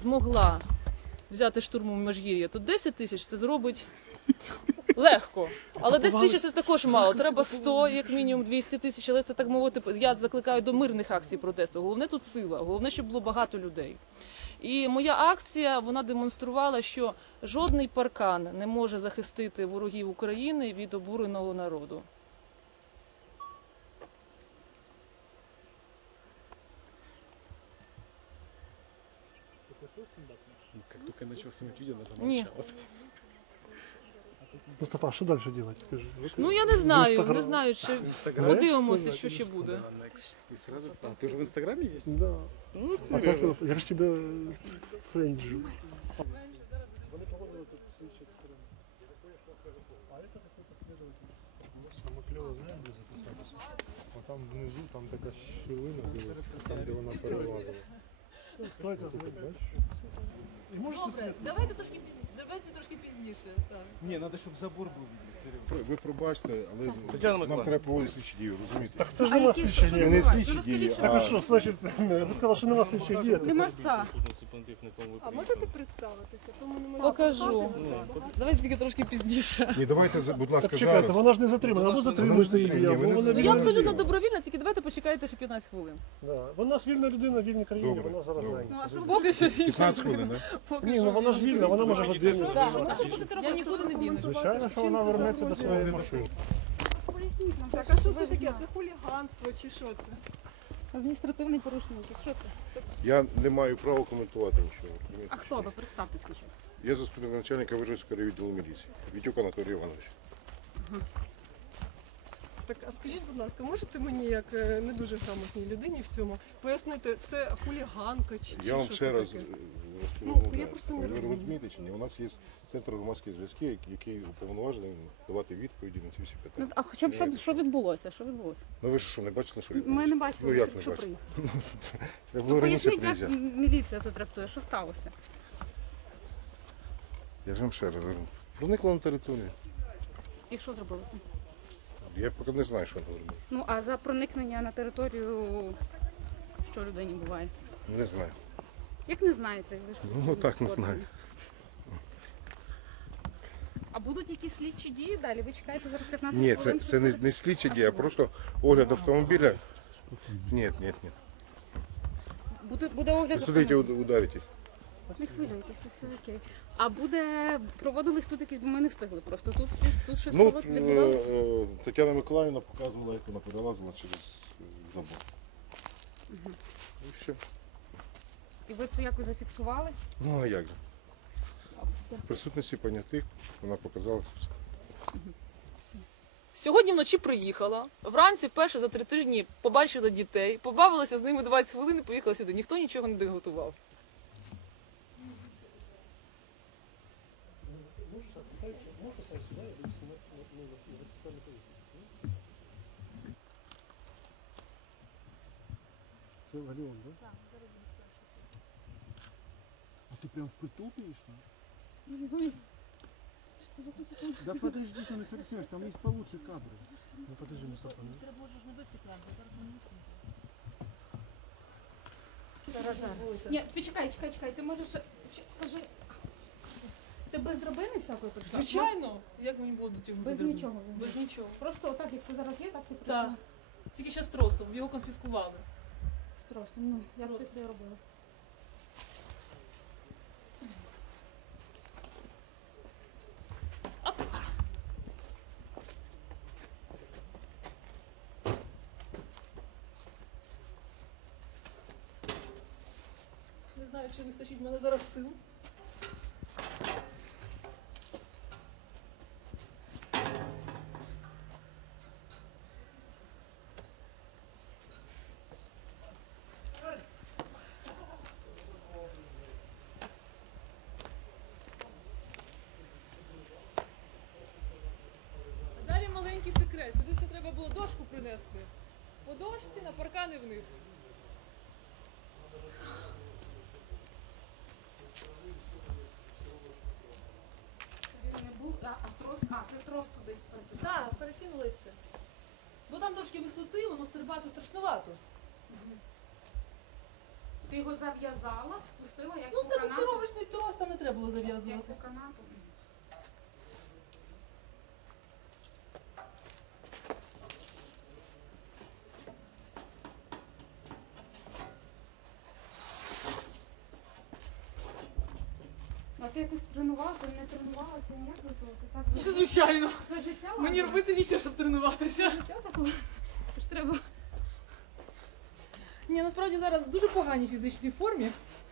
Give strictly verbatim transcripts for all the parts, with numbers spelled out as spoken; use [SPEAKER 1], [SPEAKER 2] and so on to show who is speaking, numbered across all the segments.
[SPEAKER 1] змогла взяти штурмом Межгір'я, то десять тисяч це зробить легко. Але десять тисяч це також мало. Треба сто, як мінімум двісті тисяч, але це, так мовити, я закликаю до мирних акцій протесту. Головне тут сила, головне, щоб було багато людей. І моя акція, вона демонструвала, що жодний паркан не може захистити ворогів України від обуреного народу.
[SPEAKER 2] Как только я начал снимать видео, она замолчала.
[SPEAKER 3] Мустафа, а що далі робити? Скажи.
[SPEAKER 1] Ну я не знаю,
[SPEAKER 3] Інстаграм.
[SPEAKER 1] не знаю, чи
[SPEAKER 2] Инстаграм?
[SPEAKER 1] подивимося, що ще буде.
[SPEAKER 2] И сразу... А, ты уже в Инстаграме есть?
[SPEAKER 3] Да.
[SPEAKER 2] Ну,
[SPEAKER 3] А как,
[SPEAKER 2] Сережа.
[SPEAKER 3] я ж тебе френджу.
[SPEAKER 4] Саме кльово, знаєш, де записатися? А там внизу, там така щілина була, там де вона перелазила.
[SPEAKER 3] Хто це? І можете
[SPEAKER 1] Добре, давайте трошки пізніше. Давайте трошки пізніше.
[SPEAKER 2] Не, надо, чтобы забор был виден, Сережа.
[SPEAKER 5] Ви пробачте, але
[SPEAKER 2] Тетяна
[SPEAKER 5] нам
[SPEAKER 2] Миколаївна.
[SPEAKER 5] треба проводити слідчі дії, розумієте?
[SPEAKER 3] Так це ж нема слідчі
[SPEAKER 5] Ми
[SPEAKER 3] дії.
[SPEAKER 5] не слідчі
[SPEAKER 1] Ну,
[SPEAKER 5] дії,
[SPEAKER 1] розкажіть,
[SPEAKER 3] Так а
[SPEAKER 5] а
[SPEAKER 3] що, значить, ви сказали, що нема слідчі дії.
[SPEAKER 1] Нема ста.
[SPEAKER 6] А можете представитися? Тому не можу
[SPEAKER 1] Покажу.
[SPEAKER 6] представитися, так?
[SPEAKER 1] Давайте тільки трошки пізніше.
[SPEAKER 5] ні, давайте, за- будь ласка,
[SPEAKER 3] Так чекайте,
[SPEAKER 5] зараз.
[SPEAKER 3] вона ж не затримана, або затримуєте її,
[SPEAKER 5] Ні,
[SPEAKER 3] або
[SPEAKER 5] ви не
[SPEAKER 3] вона
[SPEAKER 1] Ну я
[SPEAKER 3] вільна
[SPEAKER 1] абсолютно
[SPEAKER 3] людина.
[SPEAKER 1] добровільна, тільки давайте почекайте ще п'ятнадцять хвилин.
[SPEAKER 3] Да. Вона ж вільна людина в вільній країні,
[SPEAKER 5] Добре,
[SPEAKER 3] вона зараз
[SPEAKER 5] добре.
[SPEAKER 3] зайнята.
[SPEAKER 1] Ну а що поки що вільна?
[SPEAKER 5] п'ятнадцять хвилин, так?
[SPEAKER 1] Поки
[SPEAKER 3] Ні,
[SPEAKER 1] що
[SPEAKER 3] ну вона ж вільна, вона може годину.
[SPEAKER 1] Так, а що будете робити? Я нікуди не дінусь.
[SPEAKER 3] Звичайно, що вона вернеться до своєї машини.
[SPEAKER 6] Поясніть нам, так, а що це таке? Це хуліганство чи що це?
[SPEAKER 7] Адміністративний порушник. Що це?
[SPEAKER 5] Я не маю права коментувати нічого. розумієте?
[SPEAKER 7] А хто ви? Представтесь хоча б.
[SPEAKER 5] Я заступник начальника Вижницького райвідділу міліції. Вітюк Анатолій Іванович.
[SPEAKER 6] Так, а скажіть, будь ласка, можете мені, як е, не дуже грамотній людині в цьому, пояснити, це хуліганка чи, чи
[SPEAKER 5] Я вам
[SPEAKER 6] що
[SPEAKER 5] ще
[SPEAKER 6] це
[SPEAKER 5] раз
[SPEAKER 6] таке?
[SPEAKER 5] розповім.
[SPEAKER 6] Ну, я просто не
[SPEAKER 5] Ви
[SPEAKER 6] розумію.
[SPEAKER 5] розумієте чи ні? У нас є центр громадських зв'язків, який уповноважений давати відповіді на ці всі
[SPEAKER 7] Ну,
[SPEAKER 5] питання.
[SPEAKER 7] а хоча б що, що відбулося? Що відбулося?
[SPEAKER 5] Ну ви ж що, не бачили, що
[SPEAKER 7] Ми
[SPEAKER 5] відбулося?
[SPEAKER 7] не бачили,
[SPEAKER 5] Ну
[SPEAKER 7] ви
[SPEAKER 5] як
[SPEAKER 7] тільки
[SPEAKER 5] не
[SPEAKER 7] що
[SPEAKER 5] бачили?
[SPEAKER 7] приїхали.
[SPEAKER 5] Треба
[SPEAKER 7] Ну,
[SPEAKER 5] було раніше
[SPEAKER 7] поясніть, як
[SPEAKER 5] приїжджати.
[SPEAKER 7] міліція це трактує, що сталося?
[SPEAKER 5] Я ж вам ще раз говорю. Проникла на територію.
[SPEAKER 7] І що зробили?
[SPEAKER 5] Я поки не знаю, що вона зробила.
[SPEAKER 7] Ну, а за проникнення на територію що людині буває?
[SPEAKER 5] Не знаю.
[SPEAKER 7] Як не знаєте? Ви ж
[SPEAKER 5] Ну,
[SPEAKER 7] працівник
[SPEAKER 5] так не
[SPEAKER 7] органів.
[SPEAKER 5] знаю.
[SPEAKER 7] А будуть якісь слідчі дії далі? Ви чекаєте зараз п'ятнадцять
[SPEAKER 5] Ні,
[SPEAKER 7] хвилин?
[SPEAKER 5] це,
[SPEAKER 7] щоб
[SPEAKER 5] це не,
[SPEAKER 7] буде?
[SPEAKER 5] не слідчі
[SPEAKER 7] А
[SPEAKER 5] дії, а
[SPEAKER 7] що?
[SPEAKER 5] просто огляд автомобіля. Ні, ні, ні.
[SPEAKER 7] Буде, буде
[SPEAKER 5] Ви
[SPEAKER 7] огляд
[SPEAKER 5] смотрите,
[SPEAKER 7] автомобіля.
[SPEAKER 5] ударитесь.
[SPEAKER 7] Не хвилюйтеся, все окей. А буде проводились тут якісь, бо ми не встигли просто. Тут слід, тут щось
[SPEAKER 5] Ну,
[SPEAKER 7] провод- відбувалося?
[SPEAKER 5] е, е, Тетяна Миколаївна показувала, як вона перелазила через е, забор. І все.
[SPEAKER 7] І ви це якось зафіксували?
[SPEAKER 5] Ну, а як же? В присутності понятих вона показала це все.
[SPEAKER 1] Сьогодні вночі приїхала, вранці вперше за три тижні побачила дітей, побавилася з ними двадцять хвилин і поїхала сюди. Ніхто нічого не готував.
[SPEAKER 3] Це Галіон, так?
[SPEAKER 4] А ти прям впритул перейшла? Да подожди, ты не сорисуешь, там есть получше кадры.
[SPEAKER 3] Ну подожди, Мустафа. ну.
[SPEAKER 7] Ні, почекай, чекай, чекай. Ти можеш ще- скажи. Ти без драбини всякої прийшла?
[SPEAKER 1] Звичайно, як мені було до цього
[SPEAKER 7] Без
[SPEAKER 1] зробити?
[SPEAKER 7] нічого.
[SPEAKER 1] Без нічого.
[SPEAKER 7] Просто отак, як ти зараз є, так ти прийшла.
[SPEAKER 1] Так. Тільки ще з тросом, його конфіскували.
[SPEAKER 7] З тросом. Ну, як ти
[SPEAKER 1] Тросом.
[SPEAKER 7] це робила?
[SPEAKER 1] Не знаю, чи вистачить в мене зараз сил. Далі маленький секрет. Сюди ще треба було дошку принести. По дошці на паркани вниз.
[SPEAKER 7] Він не був, а, а трос, а, ти трос туди перекинув.
[SPEAKER 1] Так, перекинули все. Бо там трошки висоти, воно стрибати страшнувато.
[SPEAKER 7] Ти його зав'язала, спустила, як
[SPEAKER 1] Ну
[SPEAKER 7] по
[SPEAKER 1] це
[SPEAKER 7] канату?
[SPEAKER 1] буксировочний трос, там не треба було
[SPEAKER 7] Як
[SPEAKER 1] зав'язувати.
[SPEAKER 7] по канату. А ти якось тренувала, ти не тренувалася ніяк до того? Ти так за,
[SPEAKER 1] Звичайно.
[SPEAKER 7] за життя
[SPEAKER 1] Мені
[SPEAKER 7] лазила?
[SPEAKER 1] робити нічого, щоб тренуватися.
[SPEAKER 7] За життя такого? Це ж треба.
[SPEAKER 1] Ні, насправді зараз в дуже поганій фізичній формі,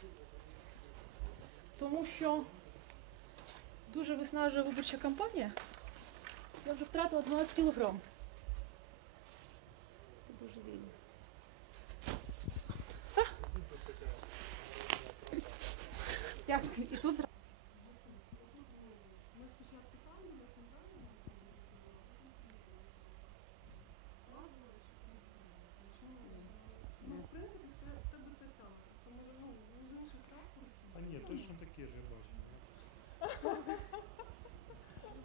[SPEAKER 1] тому що дуже виснажує виборча кампанія. Я вже втратила дванадцять кілограм. Це божевільно. Все.
[SPEAKER 7] Дякую. І тут зра-
[SPEAKER 6] Ну, в принципі, в те- в тебе те саме. Просто може, ну, з інших ракурсів.
[SPEAKER 4] А ні, точно такі ж, я бачу.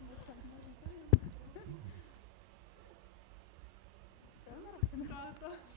[SPEAKER 6] Так, так.